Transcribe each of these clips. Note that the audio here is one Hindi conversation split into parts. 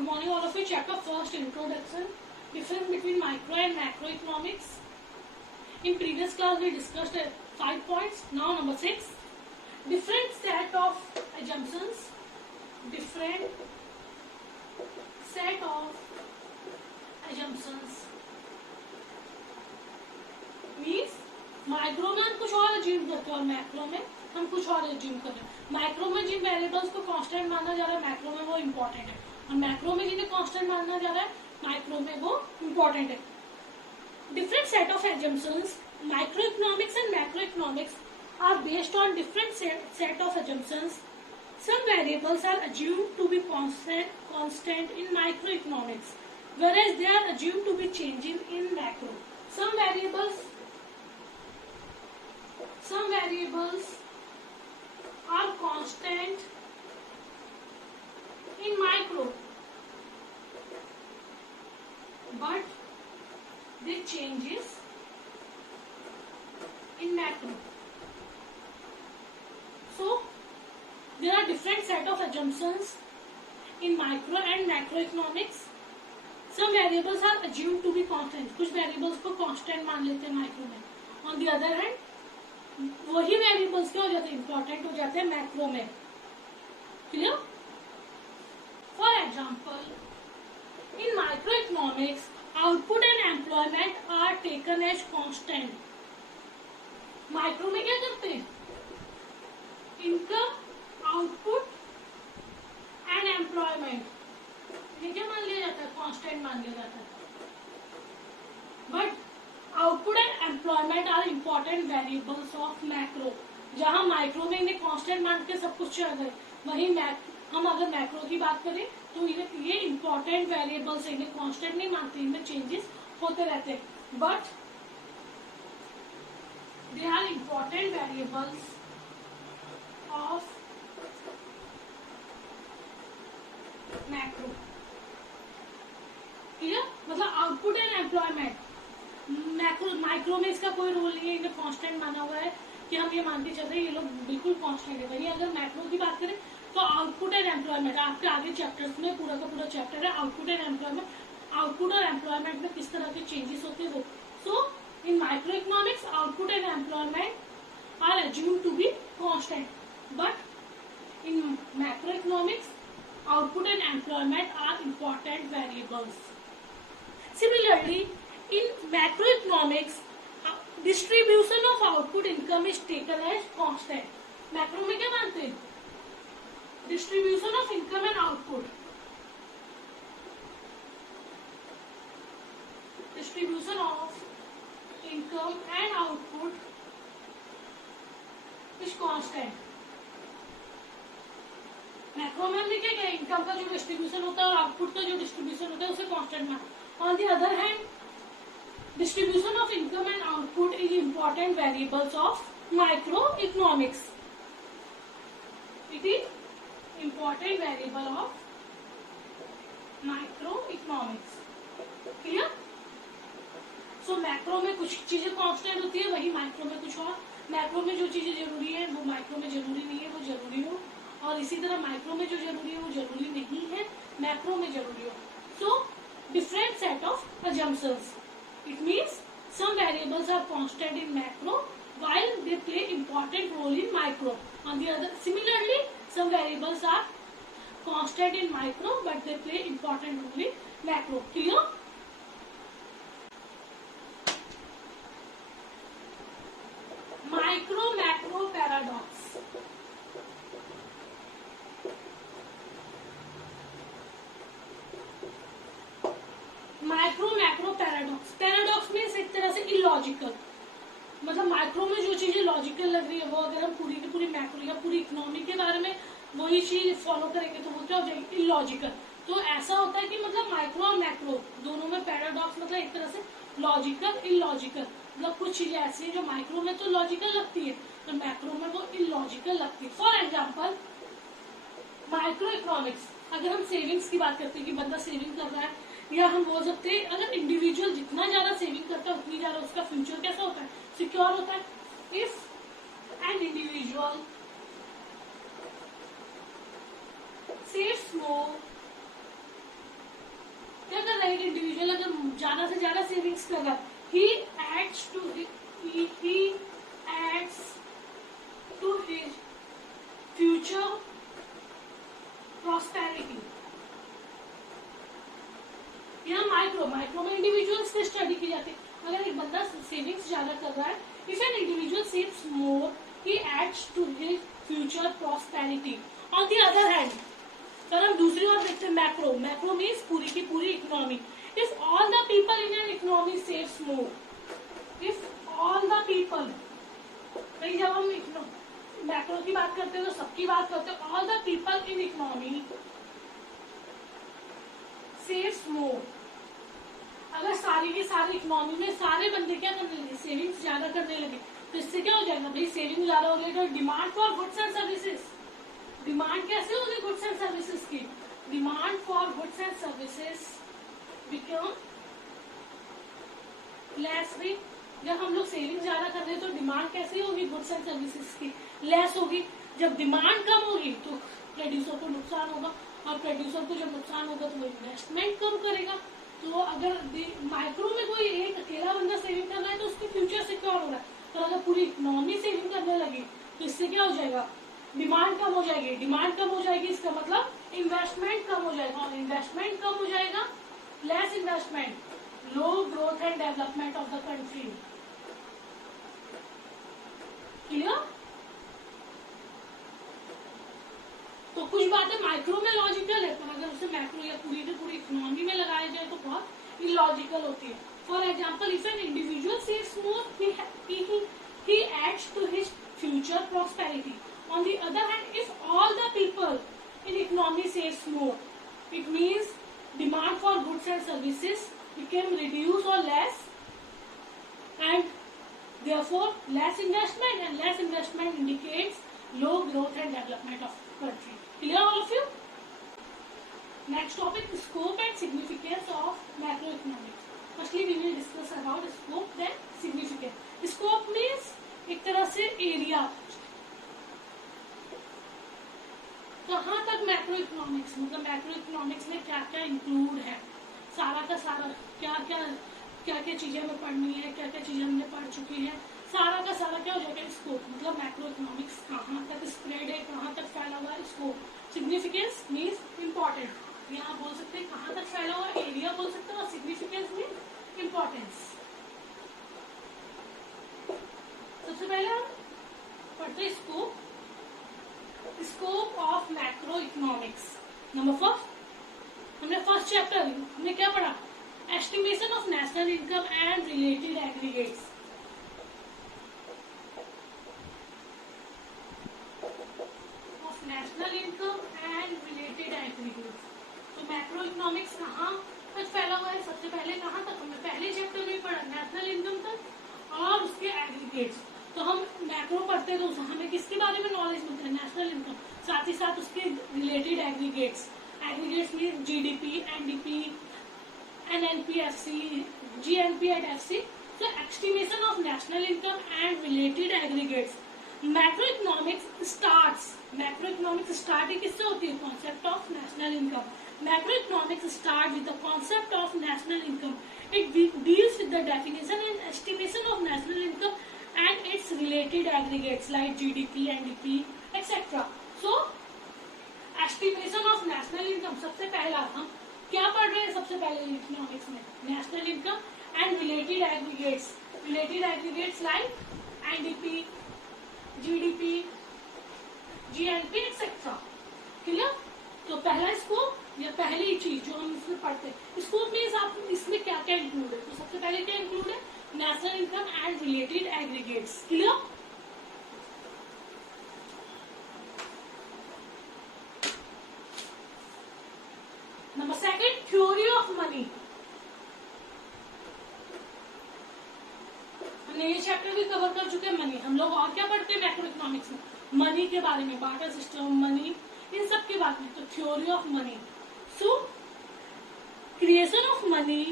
Good morning all of you. Chapter first, introduction, difference between micro and macroeconomics. In previous class we discussed 5 points. Now number 6, different set of assumptions. Different set of assumptions means micro में हम कुछ और अज्यूम करते हैं और मैक्रो में हम कुछ और अज्यूम करते हैं. माइक्रो में जिन वेरिएबल्स को कांस्टेंट माना जा रहा है मैक्रो में वो इम्पोर्टेंट है, और मैक्रो में जिन्हें कांस्टेंट माना जा रहा है माइक्रो में वो इम्पोर्टेंट है. Different set of assumptions. Microeconomics and macroeconomics are based on different set of assumptions. Some variables are assumed to be constant in microeconomics, whereas they are assumed to be changing in macro. Some variables are constant in micro, but they changes in macro. So there are different set of assumptions in micro and macroeconomics. Some variables are assumed to be constant. कुछ variables को constant मान लेते हैं माइक्रो में. On the other hand, वही variables क्या हो जाते हैं, important हो जाते हैं मैक्रो में. Clear? For example, in microeconomics, output and employment are taken as constant. Micro में क्या करते हैं, इनकम, आउटपुट एंड एम्प्लॉयमेंट ये क्या मान लिया जाता है, कांस्टेंट मान लिया जाता है. But output and employment are important variables of macro. जहां माइक्रो में इन्हें कांस्टेंट मान के सब कुछ चल गए, वहीं हम अगर मैक्रो की बात करें तो ये इम्पोर्टेंट वेरिएबल्स है, इन्हें कांस्टेंट नहीं मानते, इनमें चेंजेस होते रहते हैं. But they are important variables of macro. Clear? मतलब आउटपुट एंड एम्प्लॉयमेंट माइक्रो में इसका कोई रोल नहीं है, इन्हें कांस्टेंट माना हुआ है कि हम ये मान के चल रहे हैं ये लोग बिल्कुल कांस्टेंट है. वही अगर मैक्रो की बात करें तो आउटपुट एंड एम्प्लॉयमेंट आपके आगे चैप्टर्स में पूरा का पूरा चैप्टर है आउटपुट एंड एम्प्लॉयमेंट. आउटपुट और एम्प्लॉयमेंट में किस तरह के चेंजेस होते हैं वो. So in micro economics output and employment are assumed to be constant, but in macroeconomics output and employment are important variables. Similarly, in macroeconomics, distribution of output income is taken as constant. Macro में क्या मानते हैं, distribution of income and output. Distribution of income and output is constant. Macro में हमने क्या किया, इनकम का जो डिस्ट्रीब्यूशन होता है और आउटपुट का जो डिस्ट्रीब्यूशन होता है उसे कांस्टेंट मान. On the other hand, distribution of income and output is important variables of micro economics. It is important variable of micro economics. Clear? So macro में कुछ चीजें कांस्टेंट होती है, वही माइक्रो में कुछ और. मैक्रो में जो चीजें जरूरी है वो माइक्रो में जरूरी नहीं है, वो जरूरी हो. और इसी तरह माइक्रो में जो जरूरी है वो जरूरी नहीं है मैक्रो में जरूरी हो. So different set of assumptions. It means some variables are constant in macro while they play important role in micro. On the other, similarly, some variables are constant in micro but they play important role in macro. Clear? Micro macro paradox. Micro macro paradox. Paradox means एक तरह से इलॉजिकल. मतलब माइक्रो में जो चीजें लॉजिकल लग रही है वो अगर हम पूरी की पूरी मैक्रो या पूरी इकोनॉमी के बारे में वही चीज फॉलो करेंगे तो वो क्या हो जाएगी, इलॉजिकल. तो ऐसा होता है कि मतलब माइक्रो और मैक्रो दोनों में पैराडॉक्स मतलब एक तरह से लॉजिकल इलॉजिकल. मतलब कुछ चीजें ऐसी है जो माइक्रो में तो लॉजिकल लगती है तो मैक्रो में वो इलॉजिकल लगती है. फॉर एग्जाम्पल माइक्रो इकोनॉमिक्स, अगर हम सेविंग्स की बात करते हैं कि बंदा सेविंग कर रहा है, या हम बोल सकते हैं अगर इंडिविजुअल जितना ज्यादा सेविंग करता है उतनी ज्यादा उसका फ्यूचर कैसा होता है, सिक्योर होता है. If an individual saves more ज्यादा से ज्यादा सेविंग्स कर रहा है, he adds to his future prosperity. यहाँ माइक्रो में इंडिविजुअल्स की स्टडी की जाती है. अगर एक बंदा सेविंग्स ज्यादा कर रहा है, if an individual saves more, he adds to his future prosperity. On the other hand, अगर हम दूसरी ओर देखते हैं मैक्रो मीन्स पूरी की पूरी economy. If all the people in an economy saves more, if all the people, भाई जब हम मैक्रो की बात करते हैं तो सबकी बात करते हैं. All the people in economy saves more. अगर सारी की सारी इकोनॉमी में सारे बंदे क्या करने लगे, सेविंग्स ज्यादा करने लगे, तो इससे क्या हो जाएगा भाई, सेविंग ज्यादा हो गई तो demand for goods and services. Demand कैसे होगी गुड्स एंड सर्विसेज की, demand for goods and services become less. भी जब हम लोग सेविंग ज्यादा कर रहे हैं तो डिमांड कैसे होगी गुड्स एंड सर्विसेज की, लेस होगी. जब डिमांड कम होगी तो प्रोड्यूसर को नुकसान होगा, और प्रोड्यूसर को जब नुकसान होगा तो वो इन्वेस्टमेंट कम करेगा. तो अगर माइक्रो में कोई एक अकेला बंदा सेविंग कर रहा है तो उसकी फ्यूचर सिक्योर हो रहा है. तो अगर पूरी इकोनॉमी सेविंग करने लगी तो इससे क्या हो जाएगा, डिमांड कम हो जाएगी. डिमांड कम हो जाएगी इसका मतलब इन्वेस्टमेंट कम हो जाएगा, और इन्वेस्टमेंट कम हो जाएगा, less investment, low growth and development of the country. Clear? तो कुछ बातें माइक्रो में लॉजिकल है, पर अगर उसे मैक्रो या पूरी की पूरी इकोनॉमी में लगाया जाए तो बहुत इलॉजिकल होती है. For example, if an individual saves more, he adds to his future prosperity. On the other hand, if all the people in economy saves more, it means demand for goods and services became reduced or less, and therefore less investment, and less investment indicates low growth and development of country. Clear all of you? Next topic, scope and significance of macroeconomics. Firstly we will discuss about scope, then significance. Scope means एक तरह से एरिया, कहाँ तक मैक्रो इकोनॉमिक्स, मतलब मैक्रो इकोनॉमिक्स में क्या क्या इंक्लूड है, सारा का सारा क्या क्या चीजें हमें पढ़नी है, क्या क्या चीजें हमने पढ़ चुकी है, सारा का सारा क्या हो जाएगा स्कोप. मतलब मैक्रो इकोनॉमिक्स कहाँ तक स्प्रेड है, कहाँ तक फैला हुआ है, स्कोप. सिग्निफिकेंस मीन्स इम्पोर्टेंट, यहाँ बोल सकते हैं कहाँ तक फैला हुआ, एरिया बोल सकते हैं, और सिग्निफिकेंस मीन्स इम्पोर्टेंस. सबसे पहले हम पढ़ते हैं scope. Scope of macroeconomics. Number first, हमने फर्स्ट चैप्टर हमने क्या पढ़ा, estimation of national income and related aggregates. Of national income and related aggregates. तो मैक्रो इकोनॉमिक्स कहाँ तक फैला हुआ है, सबसे पहले कहाँ तक हमने पहले चैप्टर में पढ़ा, नेशनल इनकम तक और उसके एग्रीगेट्स. तो हम मैक्रो पढ़ते हैं तो हमें किसके बारे में नॉलेज मिलता है, नेशनल इनकम, साथ ही साथ उसके related aggregates. Aggregates mean GDP, NDP, NNPFC, GNP and FC. तो estimation of national income and related aggregates. Macro economics start किससे होती है, concept of national income. Macro economics start with the concept of national income. It deals with the definition and estimation of national income and its related aggregates like GDP, NDP, etc. So, estimation of national income. सबसे पहला हम क्या पढ़ रहे हैं, सबसे पहले इकोनॉमिक्स में national income and related aggregates. Related aggregates like NDP, GDP, GNP, etc. Clear? तो पहला स्कोप या पहली चीज जो हम इसमें पढ़ते हैं, स्कोप मीन्स आप इसमें क्या क्या इंक्लूड है. तो सबसे पहले क्या इंक्लूड है, national income and related aggregates. Clear? Number second, theory of money. हमने ये चैप्टर भी कवर कर चुके हैं मनी. हम लोग और क्या पढ़ते हैं मैक्रो इकोनॉमिक्स में, मनी के बारे में, बार्टर सिस्टम, मनी, इन सब के बारे में. तो theory of money. So creation of money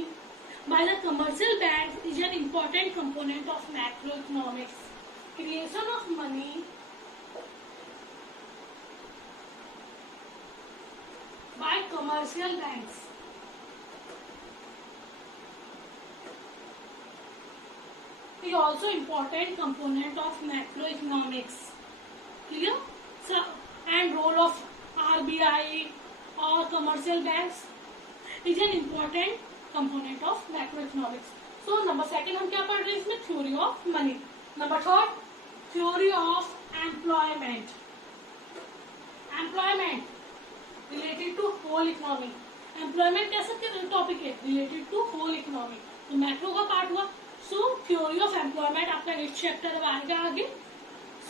by the commercial banks is an important component of macroeconomics. Creation of money by commercial banks is also important component of macroeconomics. Clear? So, and role of RBI or commercial banks is an important component of macroeconomics. So number second हम क्या पढ़ रहे हैं इसमें? Theory of money. Number third, theory of employment. Employment related to whole economy. Employment कैसा टॉपिक है? Related to whole economy. तो मैक्रो का पार्ट हुआ. सो थ्योरी ऑफ एम्प्लॉयमेंट आपका नेक्स्ट चैप्टर अब आएगा आगे.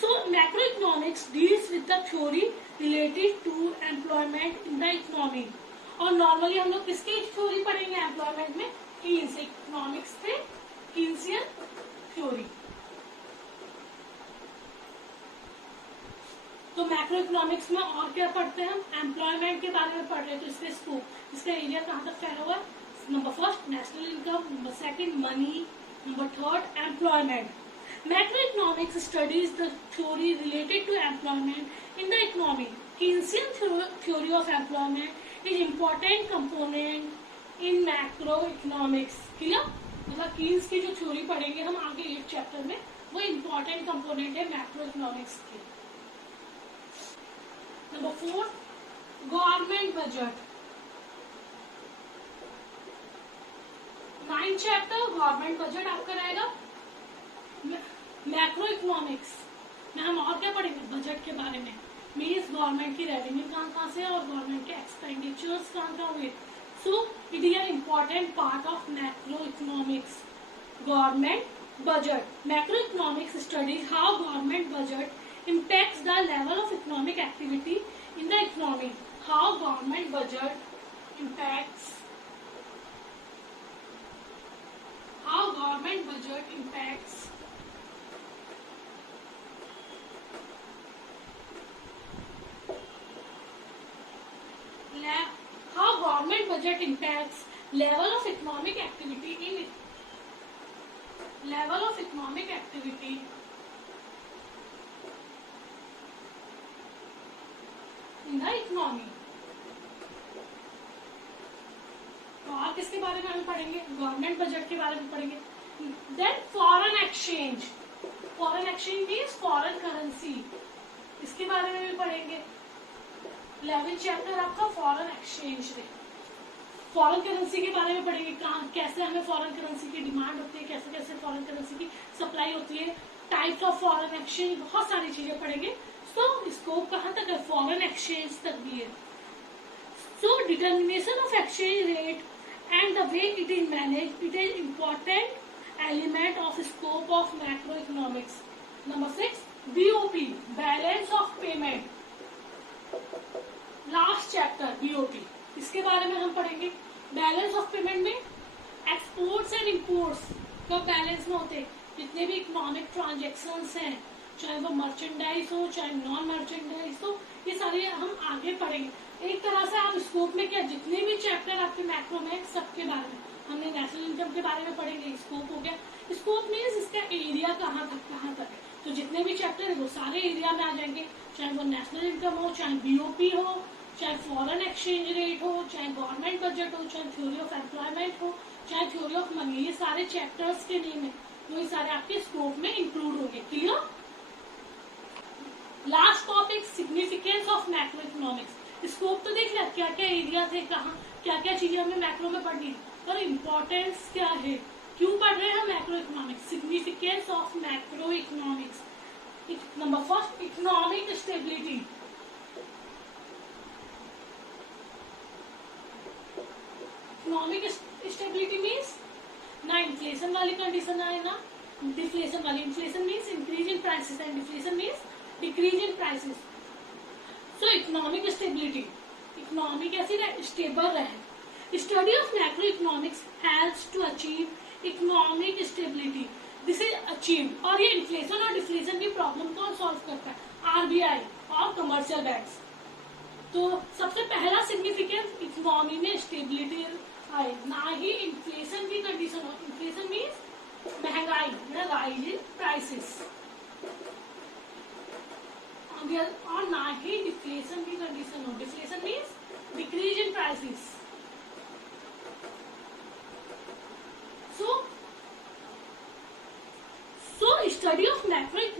So macroeconomics deals with the theory related to employment in the economy. और नॉर्मली हम लोग किसकी थ्योरी पढ़ेंगे एम्प्लॉयमेंट में? कीन्स. इकोनॉमिक्स से कीन्सियन थ्योरी. तो मैक्रो इकोनॉमिक्स में और क्या पढ़ते हैं हम? एम्प्लॉयमेंट के बारे में पढ़ रहे हैं. तो इसके स्कोप, इसका एरिया कहाँ तक फैला हुआ है? Number first national income, number second money, number third employment. Macroeconomics studies the theory related to employment in the economy. Keynesian theory of employment is important component in macroeconomics. Clear? मतलब कीन्स की जो थ्योरी पढ़ेंगे हम आगे एक चैप्टर में, वो इम्पोर्टेंट कंपोनेंट है मैक्रोइकोनॉमिक्स की. Number 4, government budget. 9th chapter government budget आपका रहेगा. मैक्रो इकोनॉमिक्स में हम और क्या पढ़ेंगे? बजट के बारे में. मीन्स गवर्नमेंट की रेवेन्यू कहाँ से और गवर्नमेंट के एक्सपेंडिचर्स कहाँ हुए. So it is an important part of macro economics. Government budget. Macro economics studies how government budget impacts the level of economic activity in the economy. How government budget impacts budget impacts level of economic activity in the economy. तो और किसके बारे में हम पढ़ेंगे? गवर्नमेंट बजट के बारे में पढ़ेंगे. Then foreign exchange. Foreign exchange means foreign currency. इसके बारे में भी पढ़ेंगे. 11th चैप्टर आपका फॉरेन एक्सचेंज है. फॉरेन करेंसी के बारे में पढ़ेंगे. कहाँ कैसे हमें फॉरेन करेंसी की डिमांड होती है, कैसे कैसे फॉरेन करेंसी की सप्लाई होती है, टाइप्स ऑफ फॉरेन एक्सचेंज, बहुत सारी चीजें पढ़ेंगे. सो स्कोप कहाँ तक है? फॉरेन एक्सचेंज तक भी है. So determination of exchange rate and the way it is managed, it is important element of scope of macroeconomics. Number 6, BOP, balance of payment. Last chapter BOP. इसके बारे में हम पढ़ेंगे. बैलेंस ऑफ पेमेंट में एक्सपोर्ट्स एंड इम्पोर्ट्स कब बैलेंस में होते, जितने भी इकोनॉमिक ट्रांजेक्शन्स हैं, चाहे वो मर्चेंडाइज हो चाहे नॉन मर्चेंडाइज हो, ये सारे हम आगे पढ़ेंगे. एक तरह से आप स्कोप में क्या, जितने भी चैप्टर आपके मैक्रो में सबके बारे में हमने नेशनल इनकम के बारे में पढ़ेंगे. स्कोप हो गया. स्कोप मीन्स इसका एरिया कहाँ तक है. तो जितने भी चैप्टर है वो सारे एरिया में आ जाएंगे, चाहे वो नेशनल इनकम हो, चाहे बीओपी हो, चाहे फॉरेन एक्सचेंज रेट हो, चाहे गवर्नमेंट बजट हो, चाहे थ्योरी ऑफ एम्प्लॉयमेंट हो, चाहे थ्योरी ऑफ मनी. ये सारे चैप्टर्स के नेम है, तो ये सारे आपके स्कोप में इंक्लूड होंगे. Clear? Last topic, significance of macro economics. Scope तो देख लिया, क्या क्या एरिया थे, कहाँ क्या क्या चीजें हमें मैक्रो में पढ़नी है, और इम्पोर्टेंस क्या है, क्यों पढ़ रहे हैं हम macroeconomics. Significance of macroeconomics. Number first, economic stability. Economic stability means ना इन्फ्लेशन वाली कंडीशन आए ना डिफ्लेशन वाली. Inflation means increase in prices and deflation means decrease in prices. So economic stability, economy कैसी रहे, स्टेबल रहे. Study of macroeconomics helps to achieve economic stability. This is achieved. और ये इन्फ्लेशन और डिफ्लेशन की प्रॉब्लम कौन सॉल्व करता है? आरबीआई और कमर्शियल बैंक्स. तो सबसे पहला सिग्निफिकेंस, इकोनॉमी में स्टेबिलिटी आए, ना ही इन्फ्लेशन की कंडीशन हो. इन्फ्लेशन मीन्स महंगाई, राइज इन प्राइसेस, और ना ही डिफ्लेशन की कंडीशन हो. Deflation means decrease in prices. So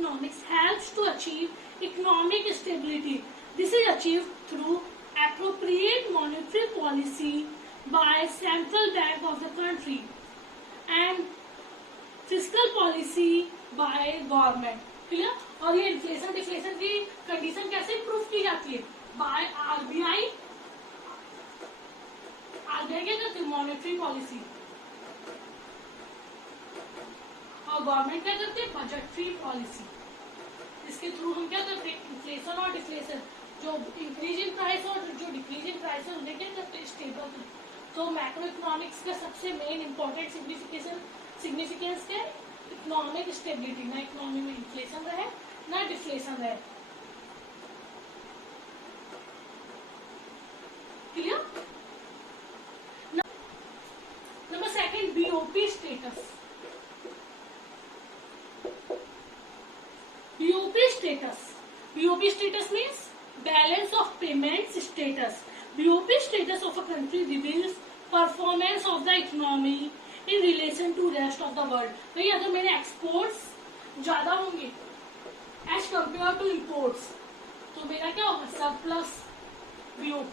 economics helps to achieve economic stability. This is achieved through appropriate monetary policy by central bank of the country and fiscal policy by government. Clear? और ये इन्फ्लेशन डिफ्लेशन की कंडीशन कैसे प्रूव की जाती है? बाय आरबीआई क्या करती है? मॉनेटरी पॉलिसी, और गवर्नमेंट क्या करती है? Budgetary policy. इसके थ्रू हम क्या करते हैं? इन्फ्लेशन और डिफ्लेशन, जो इंक्रीज इन प्राइस और जो डिक्रीज इन प्राइस है उन्हें क्या करते हैं? स्टेबल. तो मैक्रो इकोनॉमिक्स का सबसे मेन इंपॉर्टेंट सिग्निफिकेंस क्या है? Economic stability. ना इकोनॉमी में इन्फ्लेशन रहे ना डिफ्लेशन रहे. Clear? Number second, BOP status. BOP status means balance of payments status. BOP status of a country reveals performance of the economy in relation to rest of the world. भाई अगर मेरे एक्सपोर्ट्स ज्यादा होंगे एज कंपेयर टू इम्पोर्ट्स तो मेरा क्या होगा? सरप्लस. BOP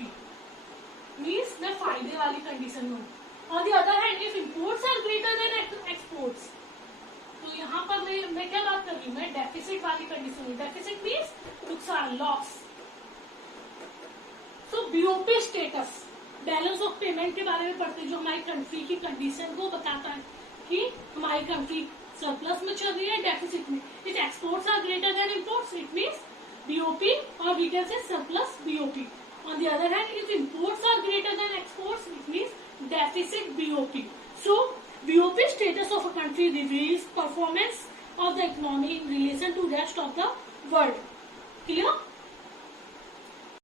मीन्स मैं फायदे वाली कंडीशन में हूँ. On the other hand if imports are greater than exports तो यहाँ पर मैं क्या बात कर रही हूँ? मैं डेफिसिट वाली कंडीशन में. डेफिसिट मीन्स नुकसान, loss. So BOP status balance of payment के बारे में पढ़ते हैं, जो हमारी कंट्री की कंडीशन को बताता है कि हमारी कंट्री सरप्लस में चल रही है, डेफिसिट में. It exports are greater than imports, it means BOP, और we can say surplus BOP. On the other hand if imports are greater than exports it means deficit BOP. So BOP status of a country reveals performance of the economy in relation to rest of the world. Clear?